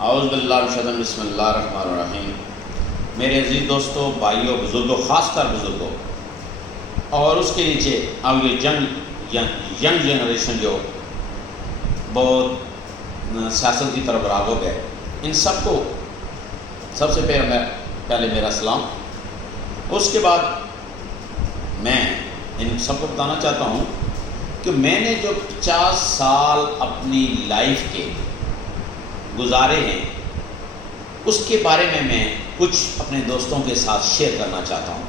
اعوذ باللہ من الشیطان الرجیم، بسم اللہ الرحمن الرحیم۔ میرے عزیز دوستوں، بھائیوں، بزرگوں، خاص کر بزرگوں، اور اس کے نیچے اب یہ ینگ جنریشن جو بہت سیاست کی طرف راغب ہے، ان سب کو سب سے پہلے میرا سلام۔ اس کے بعد میں ان سب کو بتانا چاہتا ہوں کہ میں نے جو 50 سال اپنی لائف کے گزارے ہیں، اس کے بارے میں کچھ اپنے دوستوں کے ساتھ شیئر کرنا چاہتا ہوں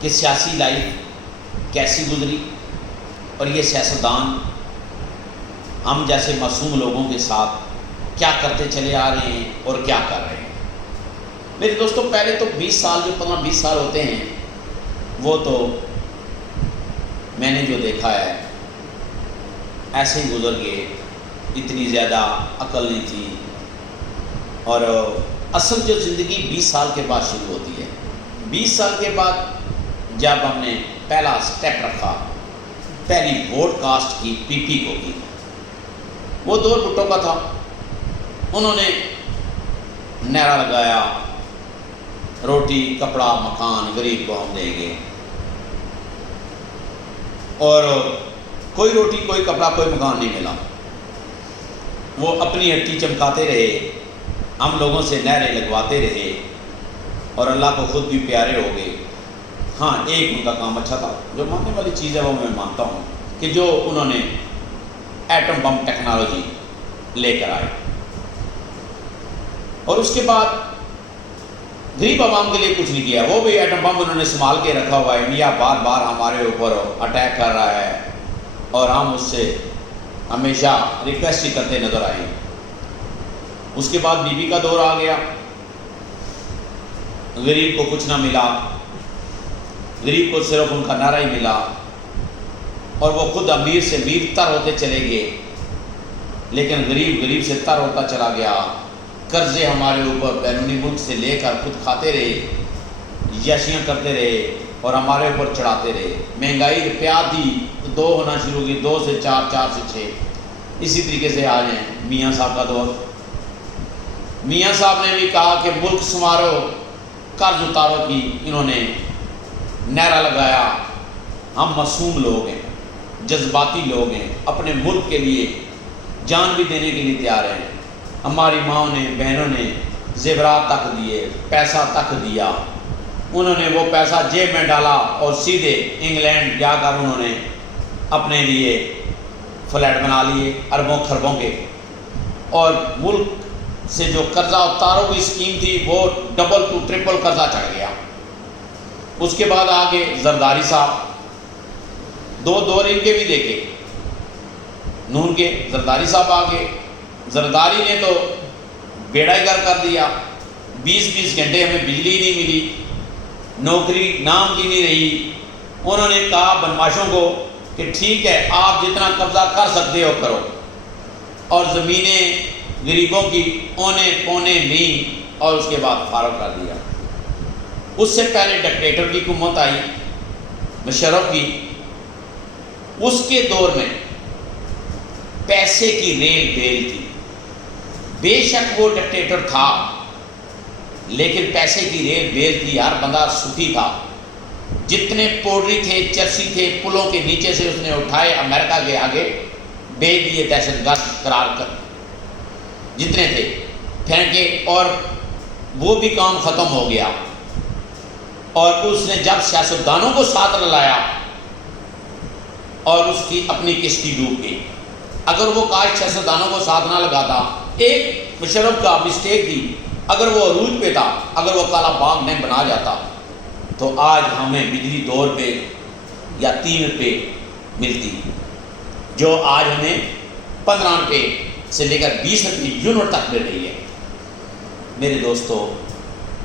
کہ سیاسی لائف کیسی گزری اور یہ سیاستدان ہم جیسے معصوم لوگوں کے ساتھ کیا کرتے چلے آ رہے ہیں اور کیا کر رہے ہیں۔ میرے دوستوں، پہلے تو 20 سال جو 15-20 سال ہوتے ہیں، وہ تو میں نے جو دیکھا ہے ایسے ہی گزر گئے، اتنی زیادہ عقل نہیں تھی، اور اصل جو زندگی 20 سال کے بعد شروع ہوتی ہے۔ 20 سال کے بعد جب ہم نے پہلا سٹیپ رکھا، پہلی ووٹ کاسٹ کی پی پی کو کی، وہ دور بھٹو کا تھا۔ انہوں نے نعرہ لگایا، روٹی کپڑا مکان غریب کو ہم دیں گے، اور کوئی روٹی کوئی کپڑا کوئی مکان نہیں ملا۔ وہ اپنی ہٹی چمکاتے رہے، ہم لوگوں سے نعرے لگواتے رہے، اور اللہ کو خود بھی پیارے ہو گئے۔ ہاں، ایک ان کا کام اچھا تھا، جو ماننے والی چیز ہے وہ میں مانتا ہوں، کہ جو انہوں نے ایٹم بم ٹیکنالوجی لے کر آئے، اور اس کے بعد غریب عوام کے لیے کچھ نہیں کیا۔ وہ بھی ایٹم بم انہوں نے سنبھال کے رکھا ہوا ہے۔ انڈیا بار بار ہمارے اوپر اٹیک کر رہا ہے، اور ہم اس سے ہمیشہ ریکویسٹ ہی کرتے نظر آئے۔ اس کے بعد بی بی کا دور آ گیا، غریب کو کچھ نہ ملا، غریب کو صرف ان کا نعرہ ہی ملا، اور وہ خود امیر سے امیر تر ہوتے چلے گئے، لیکن غریب سے تر ہوتا چلا گیا۔ قرضے ہمارے اوپر بیرونی ملک سے لے کر خود کھاتے رہے، یشیاں کرتے رہے، اور ہمارے اوپر چڑھاتے رہے۔ مہنگائی روپیہ تھی تو 2 ہونا شروع ہوئی، 2 سے 4، 4 سے 6، اسی طریقے سے آ جائیں میاں صاحب کا دور۔ میاں صاحب نے بھی کہا کہ ملک سنوارو، قرض اتارو کی انہوں نے نعرہ لگایا۔ ہم معصوم لوگ ہیں، جذباتی لوگ ہیں، اپنے ملک کے لیے جان بھی دینے کے لیے تیار ہیں۔ ہماری ماں نے، بہنوں نے زیورات تک دیے، پیسہ تک دیا، انہوں نے وہ پیسہ جیب میں ڈالا اور سیدھے انگلینڈ جا کر انہوں نے اپنے لیے فلیٹ بنا لیے اربوں خربوں کے، اور ملک سے جو قرضہ اتارو کی اسکیم تھی وہ ڈبل ٹو ٹرپل قرضہ چڑھ گیا۔ اس کے بعد آگے زرداری صاحب، 2 دور ان کے بھی دیکھے، نون کے زرداری صاحب آگے۔ زرداری نے تو بیڑا ہی کر دیا، 20 گھنٹے ہمیں بجلی نہیں ملی، نوکری نام کی نہیں رہی۔ انہوں نے کہا بدماشوں کو کہ ٹھیک ہے، آپ جتنا قبضہ کر سکتے ہو کرو، اور زمینیں غریبوں کی اونے پونے لیں، اور اس کے بعد فارغ کر دیا۔ اس سے پہلے ڈکٹیٹر کی حکومت آئی، مشرف کی۔ اس کے دور میں پیسے کی ریل بیل تھی۔ بے شک وہ ڈکٹیٹر تھا، لیکن پیسے کی ریل بیل تھی، ہر بندہ سخی تھا۔ جتنے پوڈری تھے، چرسی تھے، پلوں کے نیچے سے اس نے اٹھائے، امریکہ کے آگے بیچ دیے، دہشت گرد قرار کر جتنے تھے پھینکے، اور وہ بھی کام ختم ہو گیا۔ اور اس نے جب سیاستدانوں کو ساتھ لایا، اور اس کی اپنی کشتی ڈوب گئی۔ اگر وہ کاش سیاستدانوں کو ساتھ نہ لگاتا، ایک مشرف کا مسٹیک تھی، اگر وہ عروج پہ تھا، اگر وہ کالا باغ نہیں بنا جاتا، تو آج ہمیں بجلی 2 روپے یا 3 روپے ملتی، جو آج ہمیں 15 روپے سے لے کر 20 روپے یونٹ تک مل رہی ہے۔ میرے دوستو،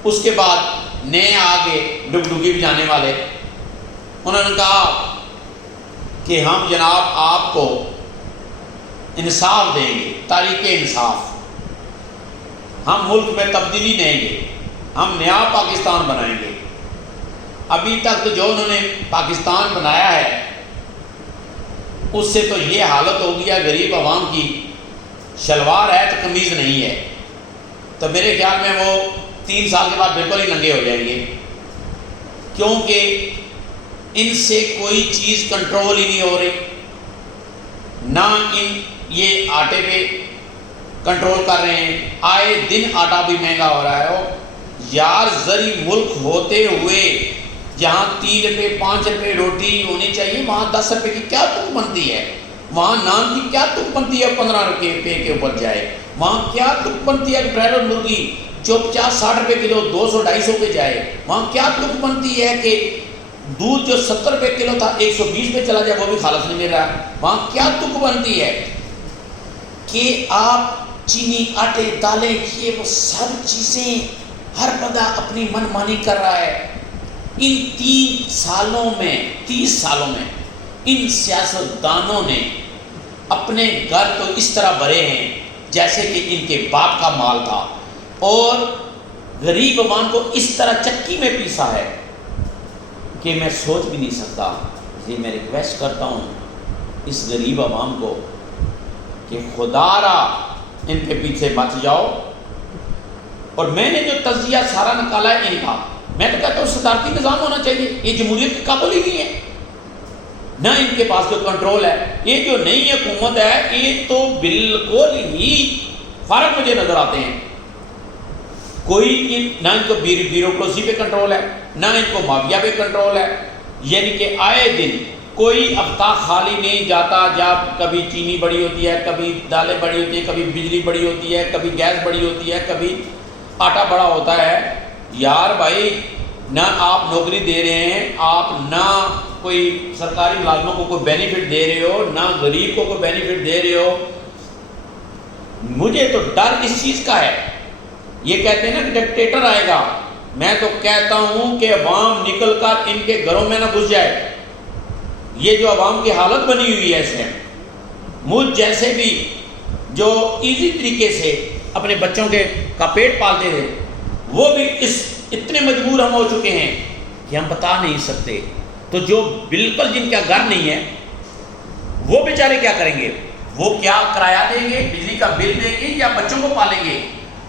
اس کے بعد نئے آگے ڈگڈگی بجانے والے، انہوں نے کہا کہ ہم جناب آپ کو انصاف دیں گے، تاریخ انصاف، ہم ملک میں تبدیلی دیں گے، ہم نیا پاکستان بنائیں گے۔ ابھی تک جو انہوں نے پاکستان بنایا ہے، اس سے تو یہ حالت ہو گیا غریب عوام کی شلوار ہے تو قمیض نہیں ہے، تو میرے خیال میں وہ 3 سال کے بعد بالکل ہی ننگے ہو جائیں گے، کیونکہ ان سے کوئی چیز کنٹرول ہی نہیں ہو رہی، نہ یہ آٹے پہ کنٹرول کر رہے ہیں، آئے دن آٹا بھی مہنگا ہو رہا ہے۔ یار زرعی ملک ہوتے ہوئے جہاں 3 روپے 5 روپے روٹی ہونی چاہیے، وہاں 10 روپے کی کیا تک بنتی ہے؟ وہاں نان کی کیا تک بنتی ہے 15 روپے کے اوپر جائے؟ وہاں کیا تک بنتی ہے برائلر مرغی جو 50-60 روپے کلو 200-250 پہ جائے؟ وہاں کیا تک بنتی ہے کہ دودھ جو 70 روپے کلو تھا 120 پہ چلا جائے، وہ بھی خالص نہیں مل رہا ہے؟ وہاں کیا تک بنتی ہے کہ آپ چینی، آٹے، دالیں، یہ وہ سب چیزیں ہر بندہ اپنی من مانی کر رہا ہے۔ ان 30 سالوں میں ان سیاستدانوں نے اپنے گھر تو اس طرح بھرے ہیں جیسے کہ ان کے باپ کا مال تھا، اور غریب عوام کو اس طرح چکی میں پیسا ہے کہ میں سوچ بھی نہیں سکتا۔ یہ میں ریکویسٹ کرتا ہوں اس غریب عوام کو کہ خدا را ان کے پیچھے مت جاؤ۔ اور میں نے جو تجزیہ سارا نکالا ہے ان کا، میں تو کہتا ہوں صدارتی نظام ہونا چاہیے، یہ جمہوریت کے قابل ہی نہیں ہے، نہ ان کے پاس جو کنٹرول ہے۔ یہ جو نئی حکومت ہے یہ تو بالکل ہی فارغ مجھے نظر آتے ہیں، کوئی نہ ان کو بیوروکریسی پہ کنٹرول ہے، نہ ان کو مافیا پہ کنٹرول ہے، یعنی کہ آئے دن کوئی ہفتہ خالی نہیں جاتا جب کبھی چینی بڑی ہوتی ہے، کبھی دالیں بڑی ہوتی ہیں، کبھی بجلی بڑی ہوتی ہے، کبھی گیس بڑی ہوتی ہے، کبھی آٹا بڑا ہوتا ہے۔ یار بھائی، نہ آپ نوکری دے رہے ہیں، آپ نہ کوئی سرکاری ملازموں کو کوئی بینیفٹ دے رہے ہو، نہ غریب کو کوئی بینیفٹ دے رہے ہو۔ مجھے تو ڈر اس چیز کا ہے، یہ کہتے ہیں نا کہ ڈکٹیٹر آئے گا، میں تو کہتا ہوں کہ عوام نکل کر ان کے گھروں میں نہ گھس جائے۔ یہ جو عوام کی حالت بنی ہوئی ہے اس میں، مجھ جیسے بھی جو ایزی طریقے سے اپنے بچوں کا پیٹ پالتے تھے، وہ بھی اتنے مجبور ہم ہو چکے ہیں کہ ہم بتا نہیں سکتے۔ تو جو بالکل جن کا گھر نہیں ہے وہ بیچارے کیا کریں گے؟ وہ کیا کرایہ دیں گے، بجلی کا بل دیں گے، یا بچوں کو پالیں گے؟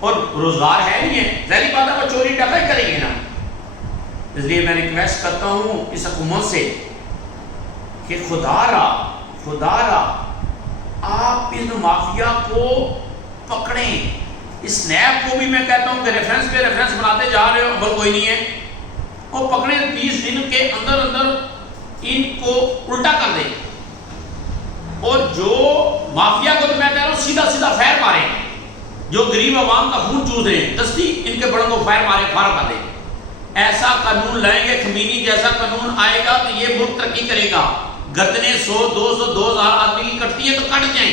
اور روزگار ہے نہیں ہے، ظاہری بات ہے وہ چوری ڈکائی کریں گے نا۔ اس لیے میں ریکویسٹ کرتا ہوں اس حکومت سے کہ خدا را آپ ان مافیا کو پکڑیں۔ اس نیب کو بھی میں کہتا ہوں کہ ریفرنس پہ ریفرنس بناتے جا رہے ہو، عمل کوئی نہیں ہے، اور پکڑیں 20 دن کے اندر ان کو الٹا کر دیں۔ اور جو مافیا کو تو میں کہہ رہا ہوں سیدھا فائر ماریں، جو غریب عوام کا خون چوس رہے ہیں دستی ان کے بڑوں کو فائر ماریں، فارغ کر دیں۔ ایسا قانون لائیں گے، خمینی جیسا قانون آئے گا تو یہ ملک ترقی کرے گا۔ گردنیں 100 200 2000 آدمی کی کٹتی ہے تو کٹ جائیں،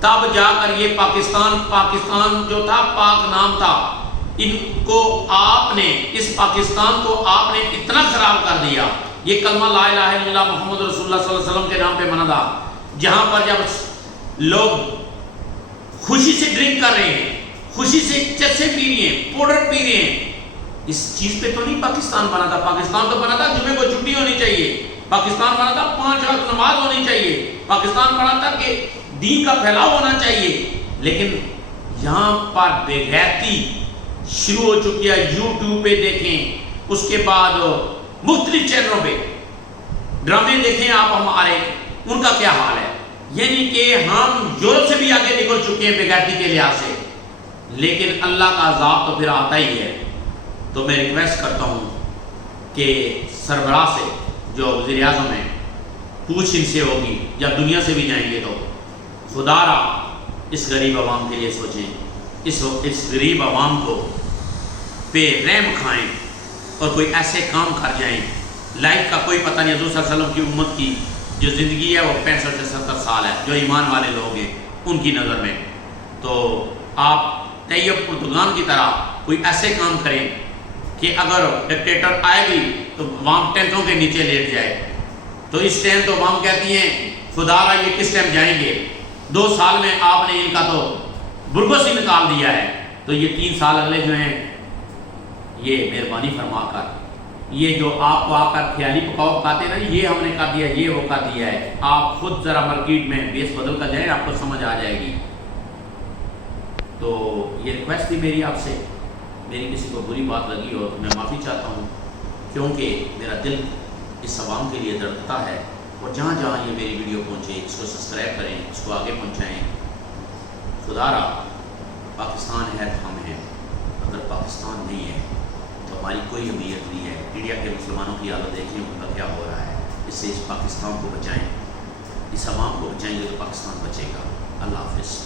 تب جا کر یہ پاکستان جو تھا پاک نام تھا، ان کو آپ نے، اس پاکستان کو آپ نے اتنا خراب کر دیا۔ یہ کلمہ لا الہ الا اللہ محمد رسول اللہ صلی اللہ علیہ وسلم کے نام پہ بنا تھا، جہاں پر جب لوگ خوشی سے ڈرنک کر رہے ہیں، خوشی سے چرسیں پی رہے ہیں، پاؤڈر پی رہے ہیں، اس چیز پہ تو نہیں پاکستان بنا تھا۔ پاکستان تو بنا تھا جمعے کو چھٹی ہونی چاہیے، پاکستان بنا تھا 5 وقت نماز ہونی چاہیے، پاکستان بنا تھا کہ دین کا پھیلاؤ ہونا چاہیے۔ لیکن یہاں پر بے غیرتی شروع ہو چکی ہے۔ یوٹیوب پہ دیکھیں، اس کے بعد مختلف چینلوں پہ ڈرامے دیکھیں آپ ہمارے، ان کا کیا حال ہے، یعنی کہ ہم یورپ سے بھی آگے نکل چکے ہیں بے غیرتی کے لحاظ سے، لیکن اللہ کا عذاب تو پھر آتا ہی ہے۔ تو میں ریکویسٹ کرتا ہوں کہ سربراہ سے جو وزیر اعظم ہیں، پوچھ ان سے ہوگی، جب دنیا سے بھی جائیں گے تو خدا را اس غریب عوام کے لیے سوچیں، اس غریب عوام کو پہ رحم کھائیں، اور کوئی ایسے کام کر جائیں۔ لائف کا کوئی پتہ نہیں، حضور صلی اللہ علیہ وسلم کی امت کی جو زندگی ہے وہ 65 سے 70 سال ہے، جو ایمان والے لوگ ہیں ان کی نظر میں۔ تو آپ طیب پرتگان کی طرح کوئی ایسے کام کریں کہ اگر ڈکٹیٹر آئے بھی تو عوام ٹینٹوں کے نیچے لیٹ جائے۔ تو اس ٹائم تو عوام کہتی ہیں خدا را یہ کس ٹائم جائیں گے؟ 2 سال میں آپ نے ان کا تو برگس ہی نکال دیا ہے، تو یہ 3 سال اگلے جو ہیں، یہ مہربانی فرما کر یہ جو آپ کو آ کر خیالی پکاؤ پکاتے نا، یہ ہم نے کر دیا، یہ وہ کر دیا ہے، آپ خود ذرا مارکیٹ میں بیس بدل کر جائیں، آپ کو سمجھ آ جائے گی تو یہ ریکویسٹ تھی میری آپ سے، میری کسی کو بری بات لگی ہو تو میں معافی چاہتا ہوں، کیونکہ میرا دل اس عوام کے لیے دھڑکتا ہے، اور جہاں جہاں یہ میری ویڈیو پہنچے اس کو سبسکرائب کریں، اس کو آگے پہنچائیں۔ خدا را پاکستان ہے تو ہم ہیں، اگر پاکستان نہیں ہے تو ہماری کوئی اہمیت نہیں ہے۔ انڈیا کے مسلمانوں کی حالت دیکھیں ان کا کیا ہو رہا ہے، اس سے اس پاکستان کو بچائیں، اس عوام کو بچائیں گے تو پاکستان بچے گا۔ اللہ حافظ۔